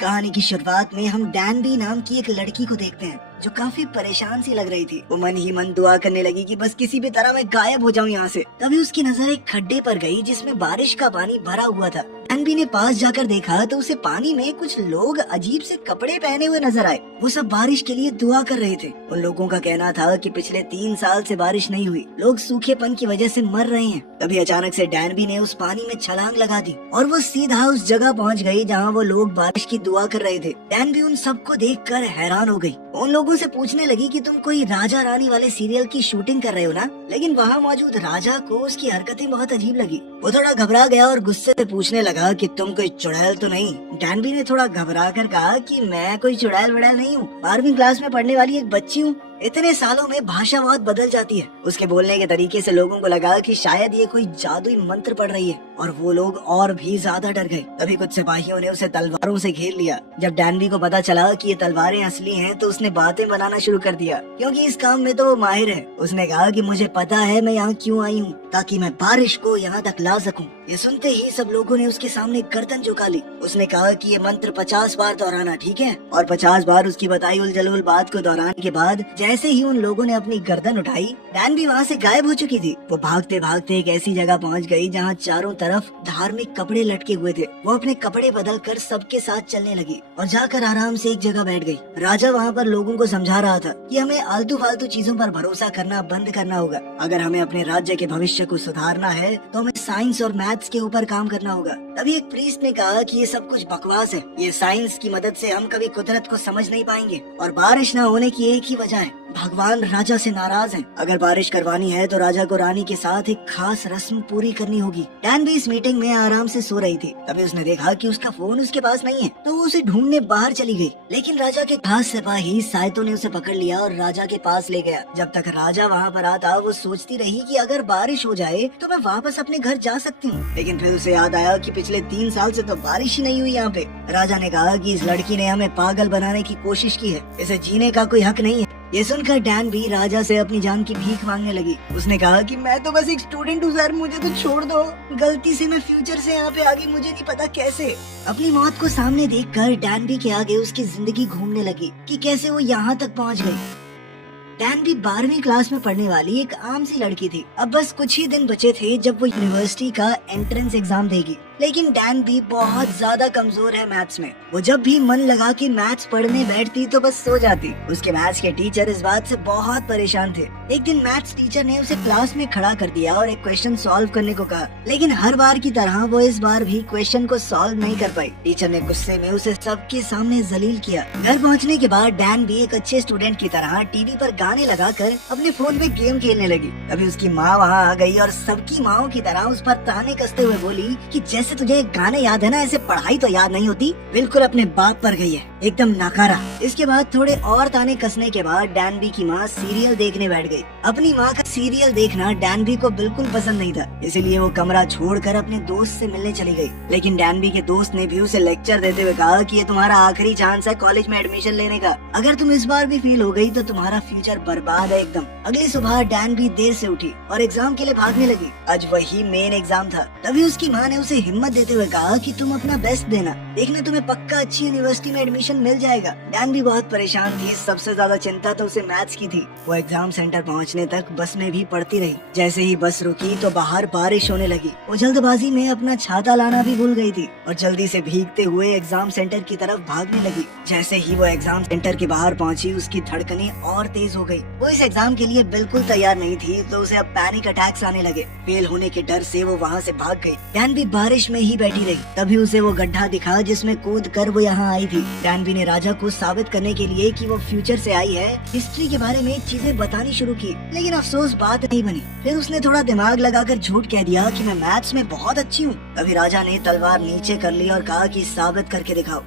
कहानी की शुरुआत में हम डैनबी नाम की एक लड़की को देखते हैं जो काफी परेशान सी लग रही थी। वो मन ही मन दुआ करने लगी कि बस किसी भी तरह मैं गायब हो जाऊं यहाँ से। तभी उसकी नजर एक खड्डे पर गई जिसमें बारिश का पानी भरा हुआ था। डैनबी ने पास जाकर देखा तो उसे पानी में कुछ लोग अजीब से कपड़े पहने हुए नजर आए। वो सब बारिश के लिए दुआ कर रहे थे। उन लोगों का कहना था कि पिछले 3 साल से बारिश नहीं हुई, लोग सूखेपन की वजह से मर रहे हैं। तभी अचानक से डैनबी ने उस पानी में छलांग लगा दी और वो सीधा उस जगह पहुंच गई जहां वो लोग बारिश की दुआ कर रहे थे। डैनबी उन सबको देखकर हैरान हो गई। उन लोगों से पूछने लगी कि तुम कोई राजा रानी वाले सीरियल की शूटिंग कर रहे हो ना? लेकिन वहाँ मौजूद राजा को उसकी हरकतें बहुत अजीब लगी। वो थोड़ा घबरा गया और गुस्से से पूछने लगा कि तुम कोई चुड़ैल तो नहीं? डैनबी ने थोड़ा घबरा कर कहा कि मैं कोई चुड़ैल वुड़ैल नहीं हूँ, 12वीं क्लास में पढ़ने वाली एक बच्ची हूँ। इतने सालों में भाषा बहुत बदल जाती है। उसके बोलने के तरीके से लोगों को लगा कि शायद ये कोई जादुई मंत्र पढ़ रही है और वो लोग और भी ज्यादा डर गए। तभी कुछ सिपाहियों ने उसे तलवारों से घेर लिया। जब डैनबी को पता चला कि ये तलवारें असली हैं तो उसने बातें बनाना शुरू कर दिया, क्योंकि इस काम में तो वो माहिर है। उसने कहा कि मुझे पता है मैं यहाँ क्यों आई हूँ, ताकि मैं बारिश को यहाँ तक ला सकूं। ये सुनते ही सब लोगों ने उसके सामने गर्दन झुका ली। उसने कहा कि ये मंत्र 50 बार दोहराना, ठीक है? और 50 बार उसकी बताई उल जलूल बात को दोहराने के बाद जैसे ही उन लोगों ने अपनी गर्दन उठाई, डैनबी वहाँ से गायब हो चुकी थी। वो भागते भागते एक ऐसी जगह पहुँच गई जहाँ चारों तरफ धार्मिक कपड़े लटके हुए थे। वो अपने कपड़े बदल कर सबके साथ चलने लगी और जाकर आराम से एक जगह बैठ गई। राजा वहाँ पर लोगों को समझा रहा था कि हमें आलतू फालतू चीजों पर भरोसा करना बंद करना होगा। अगर हमें अपने राज्य के भविष्य को सुधारना है तो हमें साइंस और मैथ्स के ऊपर काम करना होगा। तभी एक प्रीस्ट ने कहा कि ये सब कुछ बकवास है। ये साइंस की मदद से हम कभी कुदरत को समझ नहीं पाएंगे और बारिश न होने की एक ही वजह है, भगवान राजा से नाराज हैं। अगर बारिश करवानी है तो राजा को रानी के साथ एक खास रस्म पूरी करनी होगी। डैनबी इस मीटिंग में आराम से सो रही थी। तभी उसने देखा कि उसका फोन उसके पास नहीं है, तो वो उसे ढूंढने बाहर चली गई। लेकिन राजा के खास सिपाही साइतो ने उसे पकड़ लिया और राजा के पास ले गया। जब तक राजा वहाँ पर आता वो सोचती रही कि अगर बारिश हो जाए तो मैं वापस अपने घर जा सकती हूँ। लेकिन फिर उसे याद आया कि पिछले 3 साल से तो बारिश ही नहीं हुई यहाँ पे। राजा ने कहा कि इस लड़की ने हमें पागल बनाने की कोशिश की है, इसे जीने का कोई हक नहीं है। ये सुनकर डैनबी राजा से अपनी जान की भीख मांगने लगी। उसने कहा कि मैं तो बस एक स्टूडेंट हूँ सर, मुझे तो छोड़ दो। गलती से मैं फ्यूचर से यहाँ पे आ गई, मुझे नहीं पता कैसे। अपनी मौत को सामने देखकर डैनबी के आगे उसकी जिंदगी घूमने लगी कि कैसे वो यहाँ तक पहुँच गई। डैनबी 12वीं क्लास में पढ़ने वाली एक आम सी लड़की थी। अब बस कुछ ही दिन बचे थे जब वो यूनिवर्सिटी का एंट्रेंस एग्जाम देगी। लेकिन डैनबी बहुत ज्यादा कमजोर है मैथ्स में। वो जब भी मन लगा कि मैथ्स पढ़ने बैठती तो बस सो जाती। उसके मैथ्स के टीचर इस बात से बहुत परेशान थे। एक दिन मैथ्स टीचर ने उसे क्लास में खड़ा कर दिया और एक क्वेश्चन सॉल्व करने को कहा, लेकिन हर बार की तरह वो इस बार भी क्वेश्चन को सॉल्व नहीं कर पाई। टीचर ने गुस्से में उसे सबके सामने जलील किया। घर पहुँचने के बाद डैनबी एक अच्छे स्टूडेंट की तरह टीवी पर गाने लगाकर अपने फोन पे गेम खेलने लगी। तभी उसकी माँ वहाँ आ गई और सबकी माँओं की तरह उस पर ताने कसते हुए बोली कि जैसे तुझे गाने याद है ना, ऐसे पढ़ाई तो याद नहीं होती, बिल्कुल अपने बाप पर गई है, एकदम नकारा। इसके बाद थोड़े और ताने कसने के बाद डैनबी की माँ सीरियल देखने बैठ गई। अपनी माँ का सीरियल देखना डैनबी को बिल्कुल पसंद नहीं था, इसीलिए वो कमरा छोड़कर अपने दोस्त से मिलने चली गई। लेकिन डैनबी के दोस्त ने भी उसे लेक्चर देते हुए कहा कि ये तुम्हारा आखिरी चांस है कॉलेज में एडमिशन लेने का। अगर तुम इस बार भी फेल हो गई तो तुम्हारा फ्यूचर बर्बाद है एकदम। अगली सुबह डैनबी देर से उठी और एग्जाम के लिए भागने लगी। आज वही मेन एग्जाम था। तभी उसकी माँ ने उसे हिम्मत देते हुए कहा कि तुम अपना बेस्ट देना, देखना तुम्हें पक्का अच्छी यूनिवर्सिटी में एडमिशन मिल जाएगा। डैनबी बहुत परेशान थी। सबसे ज्यादा चिंता तो उसे मैथ्स की थी। वो एग्जाम सेंटर पहुंचने तक बस में भी पढ़ती रही। जैसे ही बस रुकी तो बाहर बारिश होने लगी। वो जल्दबाजी में अपना छाता लाना भी भूल गई थी और जल्दी से भीगते हुए एग्जाम सेंटर की तरफ भागने लगी। जैसे ही वो एग्जाम सेंटर के बाहर पहुंची उसकी धड़कनें और तेज हो गई। वो इस एग्जाम के लिए बिल्कुल तैयार नहीं थी, तो उसे अब पैनिक अटैक्स आने लगे। फेल होने के डर से वो वहाँ से भाग गई। डैनबी बारिश में ही बैठी रही। तभी उसे वो गड्ढा दिखा जिसमें कूद कर वो यहाँ आई थी। डैनबी ने राजा को साबित करने के लिए कि वो फ्यूचर से आई है, हिस्ट्री के बारे में चीजें बतानी शुरू की। लेकिन अफसोस बात नहीं बनी। फिर उसने थोड़ा दिमाग लगाकर झूठ कह दिया कि मैं मैथ्स में बहुत अच्छी हूँ। तभी राजा ने तलवार नीचे कर ली और कहा कि साबित करके दिखाओ।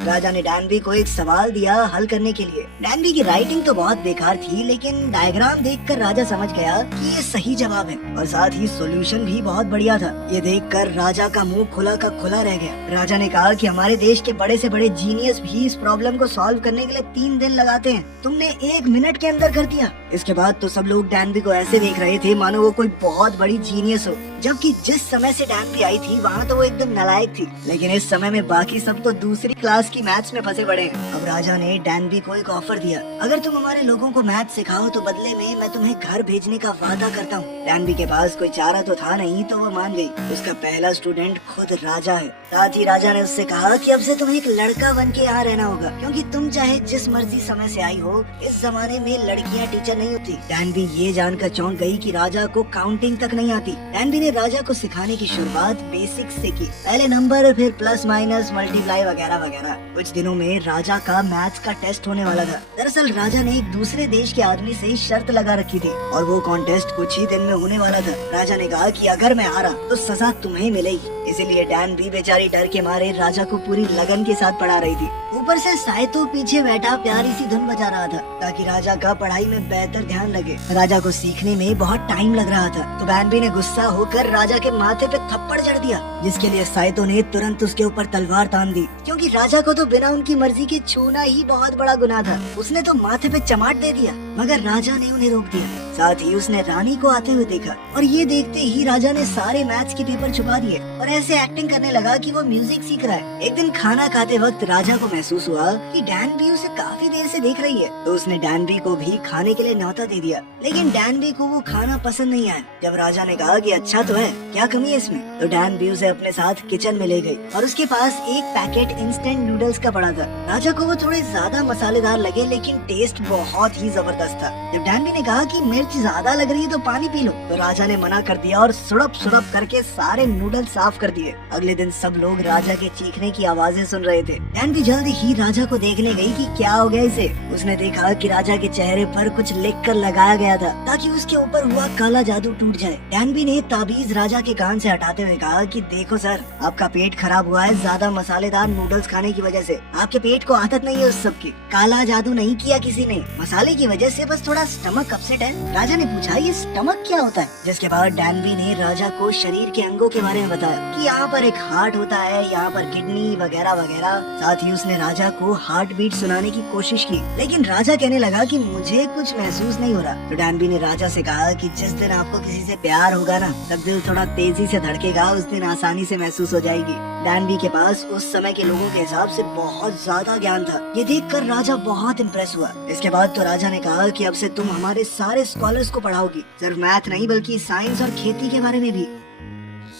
राजा ने डैनबी को एक सवाल दिया हल करने के लिए। डैनबी की राइटिंग तो बहुत बेकार थी, लेकिन डायग्राम देखकर राजा समझ गया कि ये सही जवाब है और साथ ही सॉल्यूशन भी बहुत बढ़िया था। ये देखकर राजा का मुंह खुला का खुला रह गया। राजा ने कहा कि हमारे देश के बड़े से बड़े जीनियस भी इस प्रॉब्लम को सॉल्व करने के लिए 3 दिन लगाते हैं, तुमने 1 मिनट के अंदर कर दिया। इसके बाद तो सब लोग डैनबी को ऐसे देख रहे थे मानो वो कोई बहुत बड़ी जीनियस हो। जबकि जिस समय से डैनबी आई थी वहाँ तो वो एकदम नालायक थी, लेकिन इस समय में बाकी सब तो दूसरी क्लास की मैथ्स में फंसे पड़े हैं। अब राजा ने डैनबी को एक ऑफर दिया, अगर तुम हमारे लोगों को मैथ सिखाओ तो बदले में मैं तुम्हें घर भेजने का वादा करता हूँ। डैनबी के पास कोई चारा तो था नहीं, तो वो मान गई। उसका पहला स्टूडेंट खुद राजा है। साथ ही राजा ने उससे कहा कि अब से तुम्हें एक लड़का बन के यहाँ रहना होगा, क्योंकि तुम चाहे जिस मर्जी समय से आई हो, इस जमाने में लड़कियाँ टीचर नहीं होती। डैनबी ये जानकर चौंक गई कि राजा को काउंटिंग तक नहीं आती। डैनबी ने राजा को सिखाने की शुरुआत बेसिक्स से की, पहले नंबर, फिर प्लस माइनस मल्टीप्लाई वगैरह वगैरह। कुछ दिनों में राजा का मैथ्स का टेस्ट होने वाला था। दरअसल राजा ने एक दूसरे देश के आदमी से शर्त लगा रखी थी और वो कॉन्टेस्ट कुछ ही दिन में होने वाला था। राजा ने कहा कि अगर मैं हारा तो सजा तुम्हें मिलेगी। इसीलिए डैनबी बेचारी डर के मारे राजा को पूरी लगन के साथ पढ़ा रही थी। ऊपर से साइतो पीछे बैठा प्यारी सी धुन बजा रहा था ताकि राजा का पढ़ाई में बेहतर ध्यान लगे। राजा को सीखने में बहुत टाइम लग रहा था, तो डैनबी ने गुस्सा होकर राजा के माथे पे थप्पड़ जड़ दिया, जिसके लिए साइतो ने तुरंत उसके ऊपर तलवार तान दी, क्योंकि राजा को तो बिना उनकी मर्जी के छूना ही बहुत बड़ा गुनाह था। उसने तो माथे पे चमाट दे दिया, मगर राजा ने उन्हें रोक दिया। साथ ही उसने रानी को आते हुए देखा और ये देखते ही राजा ने सारे मैथ्स के पेपर छुपा दिए और ऐसे एक्टिंग करने लगा कि वो म्यूजिक सीख रहा है। एक दिन खाना खाते वक्त राजा को महसूस हुआ कि डैनबी उसे काफी देर से देख रही है, तो उसने डैनबी को भी खाने के लिए न्योता दे दिया, लेकिन डैनबी को वो खाना पसंद नहीं आया। जब राजा ने कहा कि अच्छा तो है, क्या कमी है इसमें, तो डैनबी उसे अपने साथ किचन में ले गई और उसके पास एक पैकेट इंस्टेंट नूडल्स का पड़ा था। राजा को वो थोड़े ज्यादा मसालेदार लगे, लेकिन टेस्ट बहुत ही जबरदस्त था। जब डैनबी ने कहा कि मिर्च ज्यादा लग रही है तो पानी पी लो, तो राजा ने मना कर दिया और सुड़प सुड़प करके सारे नूडल्स साफ कर दिए। अगले दिन सब लोग राजा के चीखने की आवाजें सुन रहे थे। डैनबी जल्द ही राजा को देखने गई कि क्या हो गया इसे। उसने देखा कि राजा के चेहरे पर कुछ लिखकर लगाया गया था ताकि उसके ऊपर हुआ काला जादू टूट जाए। डैनबी ने ताबीज राजा के कान से हटाते हुए कहा कि देखो सर, आपका पेट खराब हुआ है ज्यादा मसालेदार नूडल्स खाने की वजह से। आपके पेट को आदत नहीं है उस सब की। काला जादू नहीं किया किसी ने, मसाले की वजह से बस थोड़ा स्टमक अपसेट है। राजा ने पूछा ये स्टमक क्या होता है, जिसके बाद डैनबी ने राजा को शरीर के अंगों के बारे में बताया कि यहाँ पर एक हार्ट होता है, यहाँ पर किडनी वगैरह वगैरह। साथ ही उसने राजा को हार्ट बीट सुनाने की कोशिश की, लेकिन राजा कहने लगा कि मुझे कुछ महसूस नहीं हो रहा। तो डैनबी ने राजा से कहा कि जिस दिन आपको किसी से प्यार होगा ना, तब दिल थोड़ा तेजी से धड़केगा, उस दिन आसानी से महसूस हो जाएगी। डैनबी के पास उस समय के लोगों के हिसाब से बहुत ज्यादा ज्ञान था। ये देखकर राजा बहुत इम्प्रेस हुआ। इसके बाद तो राजा ने कहा कि अब से तुम हमारे सारे स्कॉलर्स को पढ़ाओगी, सिर्फ मैथ नहीं बल्कि साइंस और खेती के बारे में भी।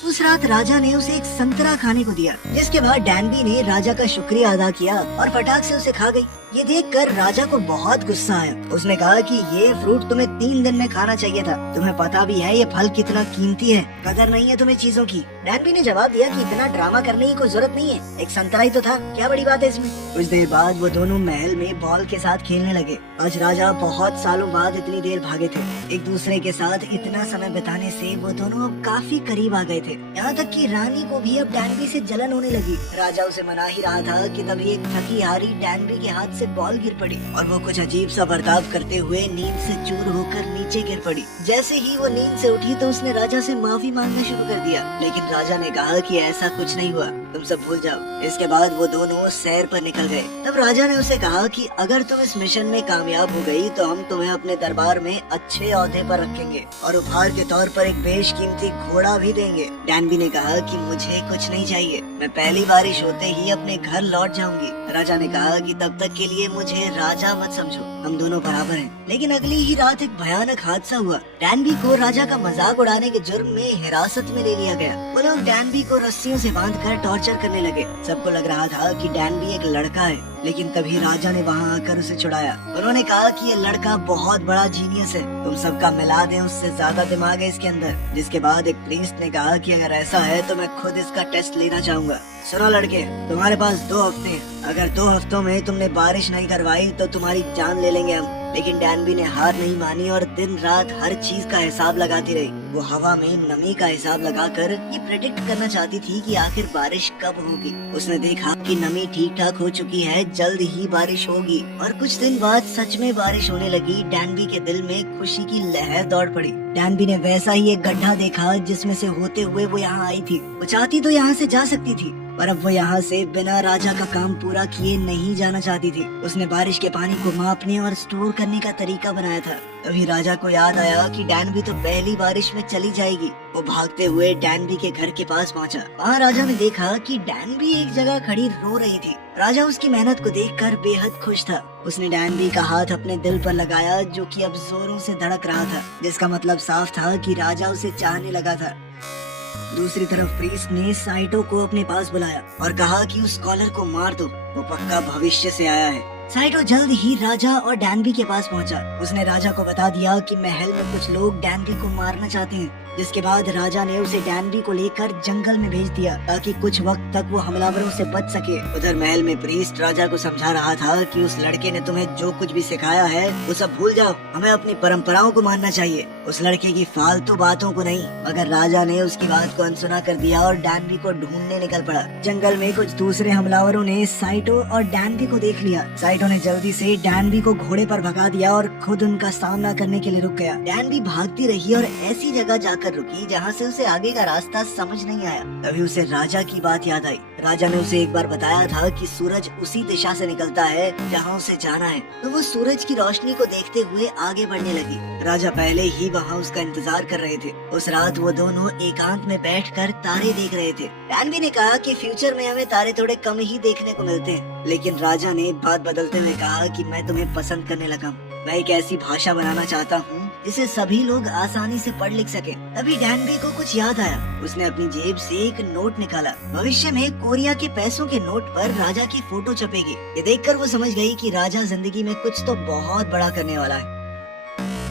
उस रात राजा ने उसे एक संतरा खाने को दिया, जिसके बाद डैनबी ने राजा का शुक्रिया अदा किया और फटाक से उसे खा गई। ये देखकर राजा को बहुत गुस्सा आया। उसने कहा कि ये फ्रूट तुम्हें 3 दिन में खाना चाहिए था। तुम्हें पता भी है ये फल कितना कीमती है, कदर नहीं है तुम्हें चीजों की। डैनबी ने जवाब दिया कि इतना ड्रामा करने की कोई जरूरत नहीं है, एक संतरा ही तो था, क्या बड़ी बात है इसमें। कुछ देर बाद वो दोनों महल में बॉल के साथ खेलने लगे। आज राजा बहुत सालों बाद इतनी देर भागे थे। एक दूसरे के साथ इतना समय बिताने से वो दोनों अब काफी करीब आ गए थे। यहाँ तक कि रानी को भी अब डैनबी से जलन होने लगी। राजा उसे मना ही रहा था कि तभी एक थकी हारी डैनबी के हाथ से बॉल गिर पड़ी और वो कुछ अजीब सा बर्ताव करते हुए नींद से चूर होकर नीचे गिर पड़ी। जैसे ही वो नींद से उठी तो उसने राजा से माफी मांगना शुरू कर दिया, लेकिन राजा ने कहा कि ऐसा कुछ नहीं हुआ, तुम सब भूल जाओ। इसके बाद वो दोनों सैर पर निकल गए। तब राजा ने उसे कहा कि अगर तुम इस मिशन में कामयाब हो गई तो हम तुम्हें अपने दरबार में अच्छे ओहदे पर रखेंगे और उपहार के तौर पर एक बेशकीमती घोड़ा भी देंगे। डैनबी ने कहा कि मुझे कुछ नहीं चाहिए, मैं पहली बारिश होते ही अपने घर लौट जाऊंगी। राजा ने कहा कि तब तक के लिए मुझे राजा मत समझो, हम दोनों बराबर हैं। लेकिन अगली ही रात एक भयानक हादसा हुआ। डैनबी को राजा का मजाक उड़ाने के जुर्म में हिरासत में ले लिया गया। वो लोग डैनबी को रस्सियों से बांधकर टॉर्चर करने लगे। सबको लग रहा था कि डैनबी एक लड़का है, लेकिन तभी राजा ने वहाँ आकर उसे छुड़ाया। उन्होंने कहा कि ये लड़का बहुत बड़ा जीनियस है, तुम सबका मिला दें, उससे ज्यादा दिमाग है इसके अंदर। जिसके बाद एक प्रीस्ट ने कहा कि अगर ऐसा है तो मैं खुद इसका टेस्ट लेना चाहूंगा। सुनो लड़के, तुम्हारे पास 2 हफ्ते हैं, अगर 2 हफ्तों में तुमने बारिश नहीं करवाई तो तुम्हारी जान ले लेंगे हम। लेकिन डैनबी ने हार नहीं मानी और दिन रात हर चीज का हिसाब लगाती रही। वो हवा में नमी का हिसाब लगाकर ये प्रेडिक्ट करना चाहती थी कि आखिर बारिश कब होगी। उसने देखा कि नमी ठीक ठाक हो चुकी है, जल्द ही बारिश होगी। और कुछ दिन बाद सच में बारिश होने लगी। डैनबी के दिल में खुशी की लहर दौड़ पड़ी। डैनबी ने वैसा ही एक गड्ढा देखा जिसमें से होते हुए वो यहाँ आई थी। वो चाहती तो यहाँ से जा सकती थी, पर अब वो यहाँ से बिना राजा का काम पूरा किए नहीं जाना चाहती थी। उसने बारिश के पानी को मापने और स्टोर करने का तरीका बनाया था। तभी राजा को याद आया कि डैनबी तो पहली बारिश में में चली जाएगी। वो भागते हुए डैनबी के घर के पास पहुंचा। वहाँ राजा ने देखा कि डैनबी एक जगह खड़ी रो रही थी। राजा उसकी मेहनत को देखकर बेहद खुश था। उसने डैनबी का हाथ अपने दिल पर लगाया, जो कि अब जोरों से धड़क रहा था, जिसका मतलब साफ था कि राजा उसे चाहने लगा था। दूसरी तरफ प्रीस्ट ने साइटो को अपने पास बुलाया और कहा कि उस स्कॉलर को मार दो, वो पक्का भविष्य से आया है। साइटो जल्द ही राजा और डैनबी के पास पहुंचा। उसने राजा को बता दिया कि महल में कुछ लोग डैनबी को मारना चाहते हैं, जिसके बाद राजा ने उसे डैनबी को लेकर जंगल में भेज दिया ताकि कुछ वक्त तक वो हमलावरों से बच सके। उधर महल में प्रीस्ट राजा को समझा रहा था कि उस लड़के ने तुम्हें जो कुछ भी सिखाया है वो सब भूल जाओ, हमें अपनी परंपराओं को मानना चाहिए, उस लड़के की फालतू बातों को नहीं। मगर राजा ने उसकी बात को अनसुना कर दिया और डैनबी को ढूंढने निकल पड़ा। जंगल में कुछ दूसरे हमलावरों ने साइटो और डैनबी को देख लिया। साइटो ने जल्दी से डैनबी को घोड़े पर भगा दिया और खुद उनका सामना करने के लिए रुक गया। डैनबी भागती रही और ऐसी जगह जाकर रुकी जहाँ से उसे आगे का रास्ता समझ नहीं आया। तभी उसे राजा की बात याद आई। राजा ने उसे एक बार बताया था कि सूरज उसी दिशा से निकलता है जहाँ उसे जाना है, तो वो सूरज की रोशनी को देखते हुए आगे बढ़ने लगी। राजा पहले ही वहाँ उसका इंतजार कर रहे थे। उस रात वो दोनों एकांत में बैठकर तारे देख रहे थे। डैनबी ने कहा कि फ्यूचर में हमें तारे थोड़े कम ही देखने को मिलते हैं, लेकिन राजा ने बात बदलते हुए कहा कि मैं तुम्हें पसंद करने लगा हूँ। मैं एक ऐसी भाषा बनाना चाहता हूँ जिसे सभी लोग आसानी से पढ़ लिख सके। तभी डैनबी को कुछ याद आया। उसने अपनी जेब से एक नोट निकाला। भविष्य में कोरिया के पैसों के नोट पर राजा की फोटो छपेगी। ये देखकर वो समझ गई कि राजा जिंदगी में कुछ तो बहुत बड़ा करने वाला है।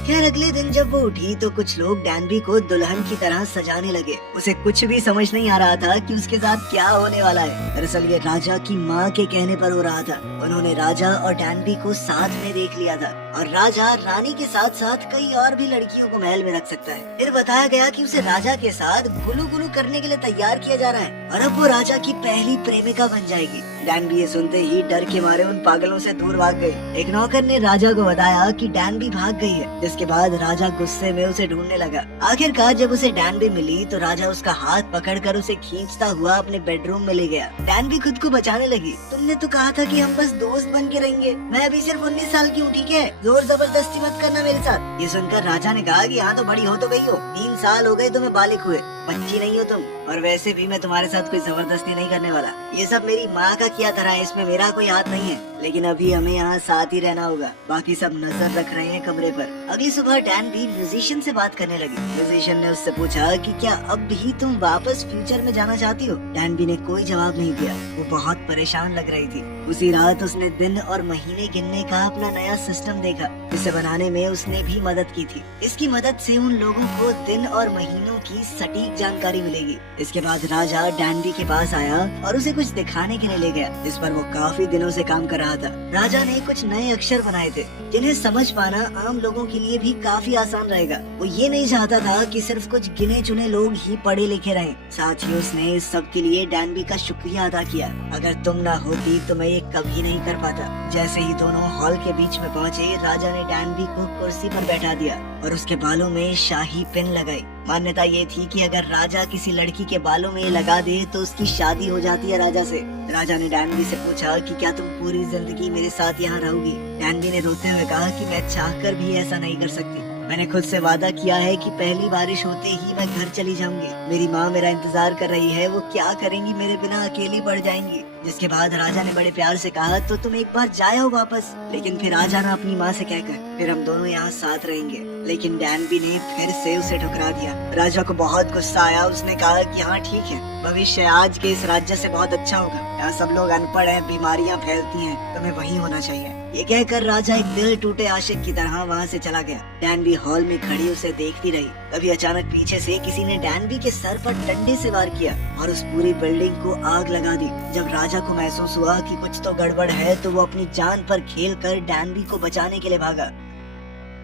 खैर अगले दिन जब वो उठी तो कुछ लोग डैनबी को दुल्हन की तरह सजाने लगे। उसे कुछ भी समझ नहीं आ रहा था कि उसके साथ क्या होने वाला है। दरअसल ये राजा की माँ के कहने पर हो रहा था। उन्होंने राजा और डैनबी को साथ में देख लिया था और राजा रानी के साथ साथ कई और भी लड़कियों को महल में रख सकता है। फिर बताया गया कि उसे राजा के साथ गुलू गुलू करने के लिए तैयार किया जा रहा है और अब वो राजा की पहली प्रेमिका बन जाएगी। डैनबी ये सुनते ही डर के मारे उन पागलों से दूर भाग गई। एक नौकर ने राजा को बताया कि डैनबी भाग गई है, जिसके बाद राजा गुस्से में उसे ढूंढने लगा। आखिरकार जब उसे डैनबी मिली तो राजा उसका हाथ पकड़कर उसे खींचता हुआ अपने बेडरूम में ले गया। डैनबी खुद को बचाने लगी। तुमने तो कहा था कि हम बस दोस्त बन के रहेंगे, मैं अभी सिर्फ 19 साल की हूँ, ठीक है, जोर जबरदस्ती मत करना मेरे साथ। ये सुनकर राजा ने कहा कि हाँ तो बड़ी हो तो गई हो, 3 साल हो गए तुम्हें बालिग हुए, बच्ची नहीं हो तुम, और वैसे भी मैं तुम्हारे साथ कोई जबरदस्ती नहीं करने वाला। ये सब मेरी माँ का किया तरह है, इसमें मेरा कोई हाथ नहीं है, लेकिन अभी हमें यहाँ साथ ही रहना होगा। बाकी सब नजर रख रहे हैं कमरे पर। अगली सुबह डैनबी म्यूजिशियन से बात करने लगी। म्यूजिशियन ने उससे पूछा कि क्या अब भी तुम वापस फ्यूचर में जाना चाहती हो। डैनबी ने कोई जवाब नहीं दिया। वो बहुत परेशान लग रही थी। उसी रात उसने दिन और महीने गिनने का अपना नया सिस्टम देखा। इसे बनाने में उसने भी मदद की थी। इसकी मदद से उन लोगों को दिन और महीनों की सटीक जानकारी मिलेगी। इसके बाद राजा डैनबी के पास आया और उसे कुछ दिखाने के लिए ले गया, जिस पर वो काफी दिनों से काम कर रहा था। राजा ने कुछ नए अक्षर बनाए थे जिन्हें समझ पाना आम लोगों के लिए भी काफी आसान रहेगा। वो ये नहीं चाहता था कि सिर्फ कुछ गिने चुने लोग ही पढ़े लिखे रहें। साथ ही उसने इस सब के लिए डैनबी का शुक्रिया अदा किया। अगर तुम ना होती तो मैं ये कभी नहीं कर पाता। जैसे ही दोनों हॉल के बीच में पहुँचे, राजा ने डैनबी को कुर्सी पर बैठा दिया और उसके बालों में शाही पिन लगाई। मान्यता ये थी कि अगर राजा किसी लड़की के बालों में लगा दे तो उसकी शादी हो जाती है राजा से। राजा ने डैनबी से पूछा कि क्या तुम पूरी जिंदगी मेरे साथ यहाँ रहोगी। डैनबी ने रोते हुए कहा कि मैं चाहकर भी ऐसा नहीं कर सकती। मैंने खुद से वादा किया है कि पहली बारिश होते ही मैं घर चली जाऊंगी। मेरी माँ मेरा इंतजार कर रही है, वो क्या करेंगी, मेरे बिना अकेली पड़ जाएंगी। जिसके बाद राजा ने बड़े प्यार से कहा तो तुम एक बार जाओ वापस, लेकिन फिर आ जाना अपनी माँ से कहकर, फिर हम दोनों यहाँ साथ रहेंगे। लेकिन डैनबी ने फिर से उसे ठुकरा दिया। राजा को बहुत गुस्सा आया। उसने कहा कि हाँ ठीक है, भविष्य आज के इस राज्य से बहुत अच्छा होगा। यहाँ सब लोग अनपढ़ हैं, बीमारियाँ फैलती हैं, तुम्हें वहीं होना चाहिए। ये कहकर राजा एक दिल टूटे आशिक की तरह वहाँ से चला गया। डैनबी हॉल में खड़ी उसे देखती रही। तभी अचानक पीछे से किसी ने डैनबी के सर पर डंडे से वार किया और उस पूरी बिल्डिंग को आग लगा दी। जब राजा को महसूस हुआ कि कुछ तो गड़बड़ है तो वो अपनी जान पर खेलकर डैनबी को बचाने के लिए भागा।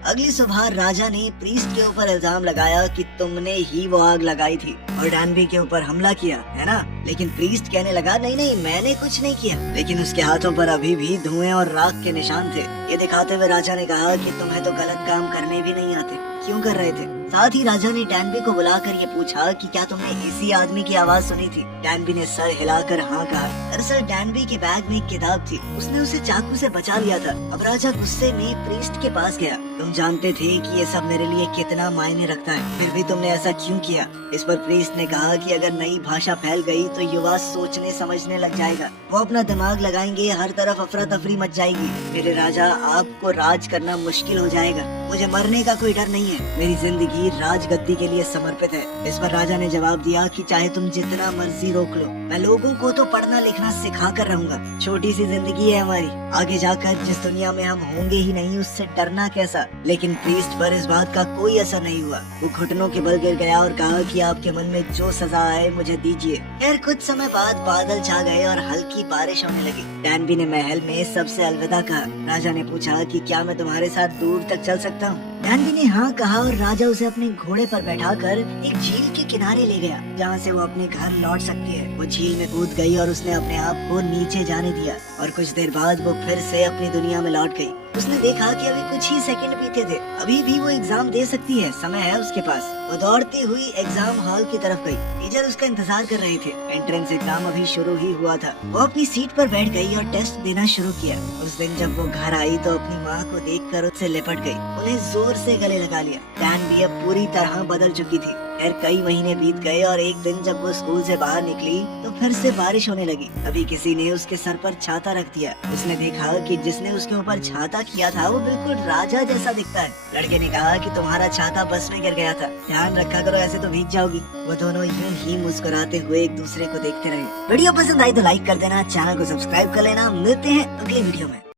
अगली सुबह राजा ने प्रीस्ट के ऊपर इल्जाम लगाया कि तुमने ही वो आग लगाई थी और डैनबी के ऊपर हमला किया है ना। लेकिन प्रीस्ट कहने लगा नहीं नहीं, मैंने कुछ नहीं किया। लेकिन उसके हाथों पर अभी भी धुएं और राख के निशान थे। ये दिखाते हुए राजा ने कहा कि तुम्हें तो गलत काम करने भी नहीं आते, क्यों कर रहे थे। साथ ही राजा ने डैनबी को बुलाकर ये पूछा कि क्या तुमने इसी आदमी की आवाज सुनी थी। डैनबी ने सर हिलाकर हाँ कहा। दरअसल डैनबी के बैग में एक किताब थी, उसने उसे चाकू से बचा लिया था। अब राजा गुस्से में प्रीस्ट के पास गया। तुम जानते थे कि ये सब मेरे लिए कितना मायने रखता है, फिर भी तुमने ऐसा क्यों किया? इस पर प्रीस्ट ने कहा कि अगर नई भाषा फैल गई तो युवा सोचने समझने लग जाएगा, वो अपना दिमाग लगाएंगे, हर तरफ अफरा तफरी मच जाएगी। मेरे राजा, आपको राज करना मुश्किल हो जाएगा। मुझे मरने का कोई डर नहीं है, मेरी जिंदगी राजगद्दी के लिए समर्पित है। इस पर राजा ने जवाब दिया कि चाहे तुम जितना मर्जी रोक लो, मैं लोगों को तो पढ़ना लिखना सिखा कर रहूंगा। छोटी सी जिंदगी है हमारी, आगे जाकर जिस दुनिया में हम होंगे ही नहीं, उससे डरना कैसा। लेकिन प्रीस्ट पर इस बात का कोई असर नहीं हुआ। वो घुटनों के बल गिर गया और कहा कि आपके मन में जो सजा आए मुझे दीजिए। खैर कुछ समय बाद बादल छा गए और हल्की बारिश होने लगी। डैनबी ने महल में सबसे अलविदा कहा। राजा ने पूछा कि क्या मैं तुम्हारे साथ दूर तक चल सकता हूँ? डैनबी ने हाँ कहा और राजा उसे अपने घोड़े पर बैठाकर एक झील के किनारे ले गया, जहाँ से वो अपने घर लौट सकती है। वो झील में कूद गई और उसने अपने आप को नीचे जाने दिया और कुछ देर बाद वो फिर से अपनी दुनिया में लौट गई। उसने देखा कि अभी कुछ ही सेकंड बीते थे, अभी भी वो एग्जाम दे सकती है, समय है उसके पास। वो दौड़ती हुई एग्जाम हॉल की तरफ गई। टीचर उसका इंतजार कर रहे थे। एंट्रेंस एग्जाम अभी शुरू ही हुआ था। वो अपनी सीट पर बैठ गई और टेस्ट देना शुरू किया। उस दिन जब वो घर आई तो अपनी माँ को देखकर उससे लिपट गई, उन्हें जोर से गले लगा लिया। डैनबी अब पूरी तरह बदल चुकी थी। खैर कई महीने बीत गए और एक दिन जब वो स्कूल से बाहर निकली तो फिर से बारिश होने लगी। अभी किसी ने उसके सर पर छाता रख दिया। उसने देखा कि जिसने उसके ऊपर छाता किया था वो बिल्कुल राजा जैसा दिखता है। लड़के ने कहा कि तुम्हारा छाता बस में गिर गया था, ध्यान रखा करो, ऐसे तो भीग जाओगी। वो दोनों यूं ही मुस्कुराते हुए एक दूसरे को देखते रहे। वीडियो पसंद आई तो लाइक कर देना, चैनल को सब्सक्राइब कर लेना। मिलते हैं अगले वीडियो में।